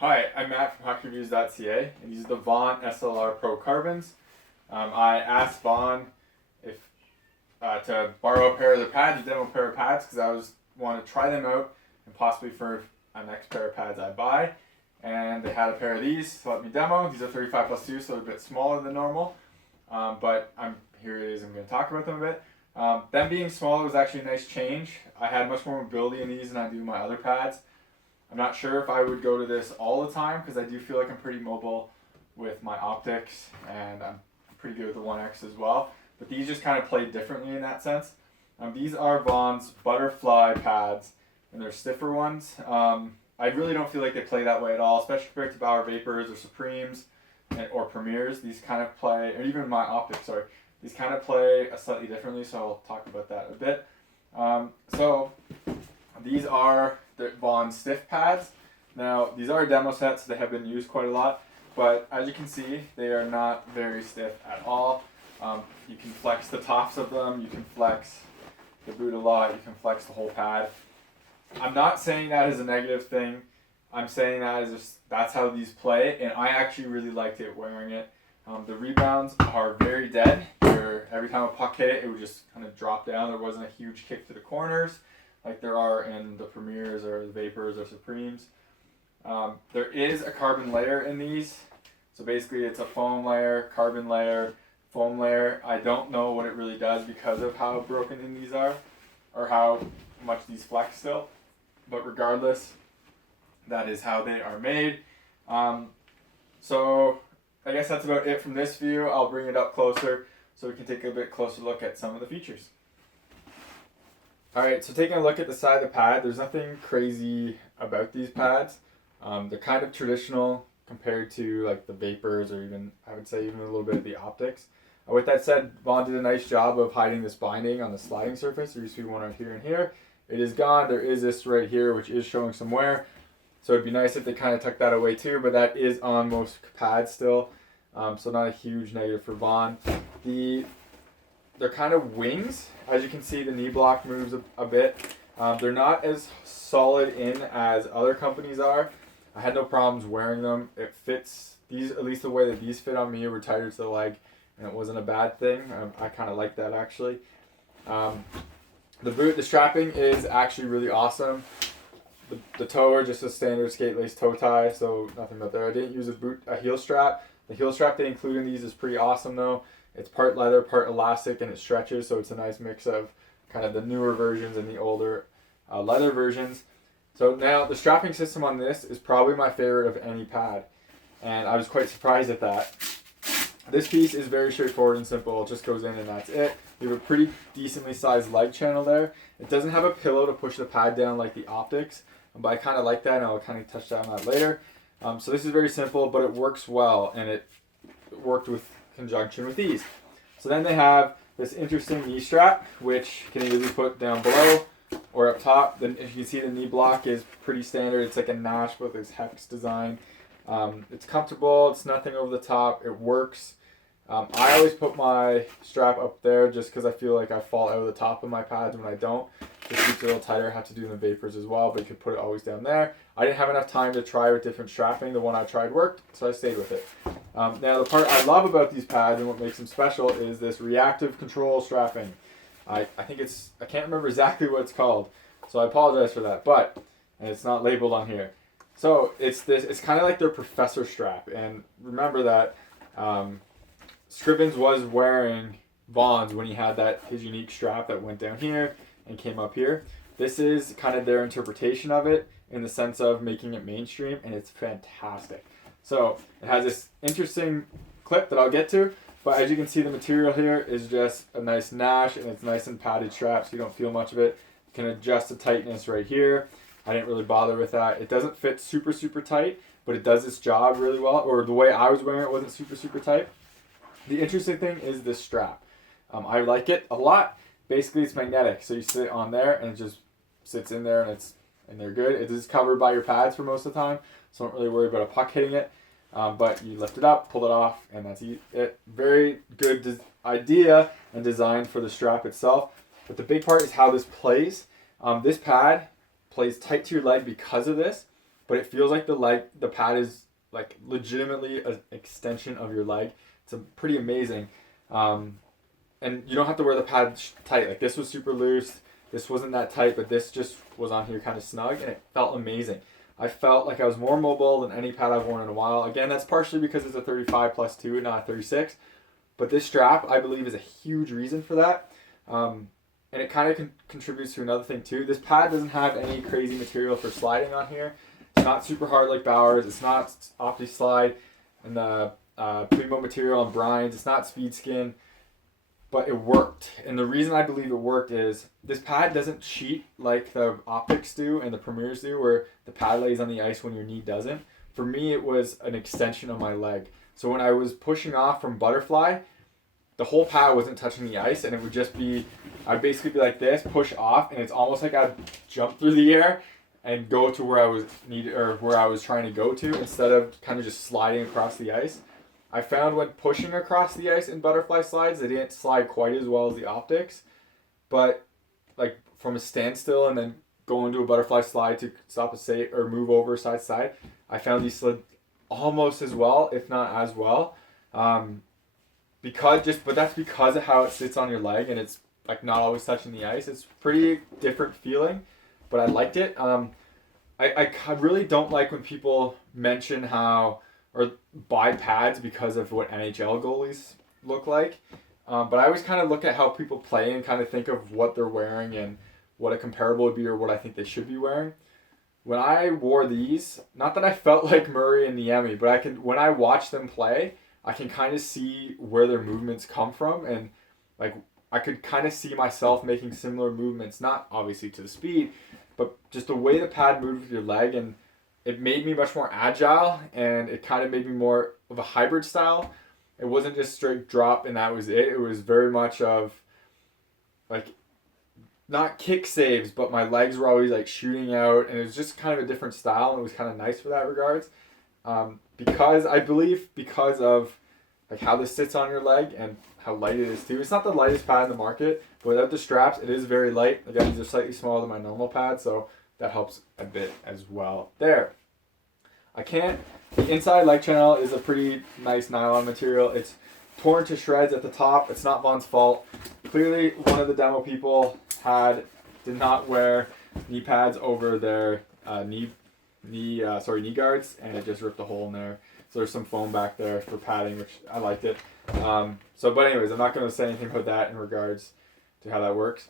Hi, I'm Matt from HockeyReviews.ca, and these are the Vaughn SLR Pro Carbons. I asked Vaughn if to borrow a pair of their pads, a demo pair of pads, because I want to try them out and possibly for a next pair of pads I buy. And they had a pair of these to let me demo. These are 35+2, so they're a bit smaller than normal. But here it is. I'm going to talk about them a bit. Them being smaller was actually a nice change. I had much more mobility in these than I do my other pads. I'm not sure if I would go to this all the time because I do feel like I'm pretty mobile with my optics and I'm pretty good with the 1X as well. But these just kind of play differently in that sense. These are Vaughn's butterfly pads and they're stiffer ones. I really don't feel like they play that way at all, especially compared to Bauer Vapors or Supremes or Premiers. These kind of play, or even my optics, sorry. These kind of play slightly differently, so I'll talk about that a bit. So these are the Vaughn stiff pads. Now, these are a demo set, so they have been used quite a lot, but as you can see, they are not very stiff at all. You can flex the tops of them, you can flex the boot a lot, you can flex the whole pad. I'm not saying that as a negative thing. I'm saying that as just, that's how these play, and I actually really liked it wearing it. The rebounds are very dead. Every time a puck hit it, it would just kind of drop down. There wasn't a huge kick to the corners like there are in the Premiers or the Vapors or Supremes. There is a carbon layer in these. So basically it's a foam layer, carbon layer, foam layer. I don't know what it really does because of how broken in these are or how much these flex still. But regardless, that is how they are made. So I guess that's about it from this view. I'll bring it up closer so we can take a bit closer look at some of the features. Alright, so taking a look at the side of the pad, there's nothing crazy about these pads. They're kind of traditional compared to like the Vapors or even, I would say, even a little bit of the optics. With that said, Vaughn did a nice job of hiding this binding on the sliding surface. There used to be one right here and here. It is gone. There is this right here, which is showing some wear. So it'd be nice if they kind of tuck that away too, but that is on most pads still. So not a huge negative for Vaughn. They're kind of wings. As you can see, the knee block moves a bit. They're not as solid in as other companies are. I had no problems wearing them. It fits, these, at least the way that these fit on me, were tighter to the leg, and it wasn't a bad thing. I kind of like that actually. The strapping is actually really awesome. The toe are just a standard skate lace toe tie, so nothing about there. I didn't use a heel strap. The heel strap they include in these is pretty awesome though. It's part leather, part elastic, and it stretches, so it's a nice mix of kind of the newer versions and the older leather versions. So now the strapping system on this is probably my favorite of any pad, and I was quite surprised at that. This piece is very straightforward and simple. It just goes in and that's it. You have a pretty decently sized leg channel there. It doesn't have a pillow to push the pad down like the optics, but I kind of like that, and I'll kind of touch on that later. So this is very simple, but it works well, and it worked with conjunction with these. So then they have this interesting knee strap, which can either be put down below or up top. Then if you can see, the knee block is pretty standard. It's like a Nash with this hex design. It's comfortable. It's nothing over the top. It works. I always put my strap up there just because I feel like I fall out of the top of my pads when I don't. Just keeps it a little tighter. I have to do in the Vapors as well, but you could put it always down there. I didn't have enough time to try with different strapping. The one I tried worked, so I stayed with it. Now the part I love about these pads and what makes them special is this reactive control strapping. I think it's, I can't remember exactly what it's called, so I apologize for that, and it's not labeled on here. So it's kind of like their professor strap, and remember that Scrivens was wearing Vaughn's when he had his unique strap that went down here and came up here. This is kind of their interpretation of it in the sense of making it mainstream, and it's fantastic. So it has this interesting clip that I'll get to, but as you can see, the material here is just a nice Nash, and it's nice and padded strap, so you don't feel much of it. You can adjust the tightness right here. I didn't really bother with that. It doesn't fit super, super tight, but it does its job really well, or the way I was wearing it wasn't super, super tight. The interesting thing is this strap. I like it a lot. Basically, it's magnetic, so you sit on there, and it just sits in there, and they're good. It is covered by your pads for most of the time, so don't really worry about a puck hitting it. But you lift it up, pull it off, and that's it. Very good idea and design for the strap itself. But the big part is how this plays. This pad plays tight to your leg because of this, but it feels like the pad is like legitimately an extension of your leg. It's pretty amazing. And you don't have to wear the pad tight. Like this was super loose. This wasn't that tight, but this just was on here kind of snug, and it felt amazing. I felt like I was more mobile than any pad I've worn in a while. Again, that's partially because it's a 35 plus 2 and not a 36. But this strap, I believe, is a huge reason for that. And it kind of contributes to another thing too. This pad doesn't have any crazy material for sliding on here. It's not super hard like Bauer's. It's not OptiSlide and the Primo material on Brian's. It's not speed skin. But it worked. And the reason I believe it worked is this pad doesn't cheat like the Optics do and the Premiers do, where the pad lays on the ice when your knee doesn't. For me, it was an extension of my leg. So when I was pushing off from Butterfly, the whole pad wasn't touching the ice, and it would just be, I'd basically be like this, push off, and it's almost like I'd jump through the air and go to where I was needed, or where I was trying to go to, instead of kind of just sliding across the ice. I found when pushing across the ice in Butterfly slides, they didn't slide quite as well as the Optics, but like from a standstill and then go into a Butterfly slide to stop a save or move over side to side, I found these slid almost as well, if not as well. But that's because of how it sits on your leg, and it's like not always touching the ice. It's pretty different feeling, but I liked it. I really don't like when people mention how, or buy pads because of what NHL goalies look like. But I always kind of look at how people play and kind of think of what they're wearing and what a comparable would be, or what I think they should be wearing. When I wore these, not that I felt like Murray and Niemi, but when I watch them play, I can kind of see where their movements come from, and like I could kind of see myself making similar movements, not obviously to the speed, but just the way the pad moved with your leg, and it made me much more agile, and it kind of made me more of a hybrid style. It wasn't just straight drop and that was it. It was very much of like, not kick saves, but my legs were always like shooting out, and it was just kind of a different style, and it was kind of nice for that regards. Because of like how this sits on your leg and how light it is too. It's not the lightest pad in the market, but without the straps, it is very light. Again, these are slightly smaller than my normal pad, so that helps a bit as well there. The inside leg channel is a pretty nice nylon material. It's torn to shreds at the top. It's not Vaughn's fault. Clearly, one of the demo people did not wear knee pads over their knee guards, and it just ripped a hole in there. So there's some foam back there for padding, which I liked it. But anyways, I'm not going to say anything about that in regards to how that works.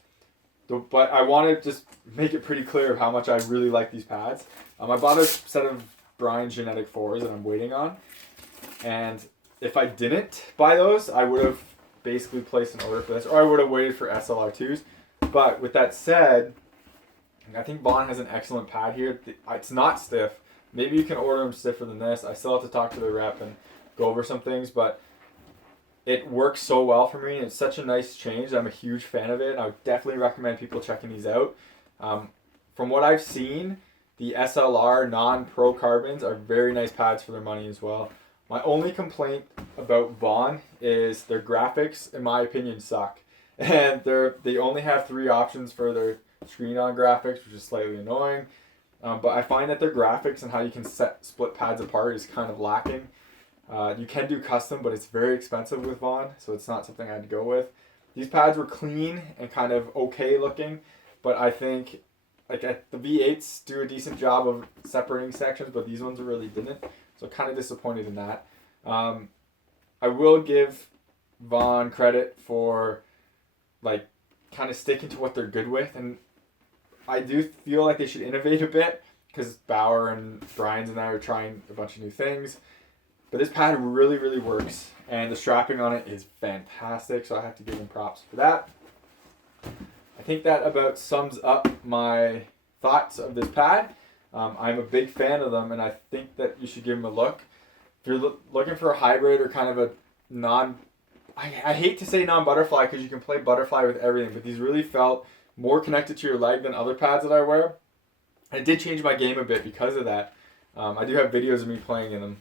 But I want to just make it pretty clear how much I really like these pads. I bought a set of Brian Genetic 4s that I'm waiting on. And if I didn't buy those, I would have basically placed an order for this, or I would have waited for SLR 2s. But with that said, I think Vaughn has an excellent pad here. It's not stiff. Maybe you can order them stiffer than this. I still have to talk to the rep and go over some things, but it works so well for me, and it's such a nice change. I'm a huge fan of it, and I would definitely recommend people checking these out. From what I've seen, the SLR non-Pro Carbons are very nice pads for their money as well. My only complaint about Vaughn is their graphics, in my opinion, suck. And they only have 3 options for their screen-on graphics, which is slightly annoying. But I find that their graphics and how you can split pads apart is kind of lacking. You can do custom, but it's very expensive with Vaughn, so it's not something I'd go with. These pads were clean and kind of okay looking, but I think like the V8s do a decent job of separating sections, but these ones really didn't. So kind of disappointed in that. I will give Vaughn credit for like kind of sticking to what they're good with, and I do feel like they should innovate a bit, because Bauer and Brian's and I are trying a bunch of new things. But this pad really, really works, and the strapping on it is fantastic, so I have to give them props for that. I think that about sums up my thoughts of this pad. I'm a big fan of them, and I think that you should give them a look. If you're looking for a hybrid or kind of a I hate to say non-butterfly, because you can play butterfly with everything, but these really felt more connected to your leg than other pads that I wear. And it did change my game a bit because of that. I do have videos of me playing in them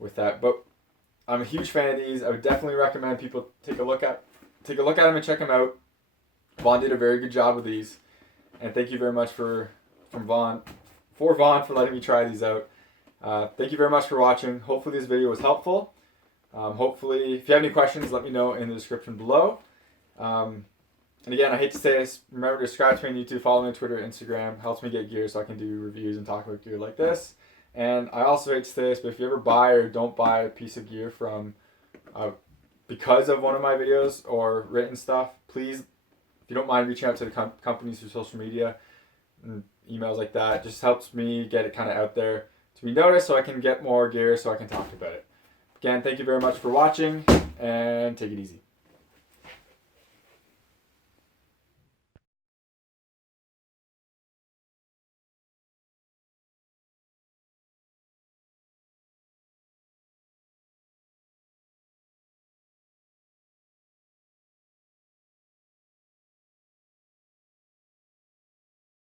with that, but I'm a huge fan of these. I would definitely recommend people take a look at them and check them out. Vaughn did a very good job with these, and thank you very much from Vaughn for Vaughn for letting me try these out. Thank you very much for watching. Hopefully this video was helpful. Hopefully, if you have any questions, let me know in the description below. And again, I hate to say this, remember to subscribe to me on YouTube, follow me on Twitter, Instagram. Helps me get gear so I can do reviews and talk about gear like this. And I also hate to say this, but if you ever buy or don't buy a piece of gear from because of one of my videos or written stuff, please, if you don't mind reaching out to the companies through social media and emails like that, just helps me get it kind of out there to be noticed so I can get more gear so I can talk about it. Again, thank you very much for watching, and take it easy.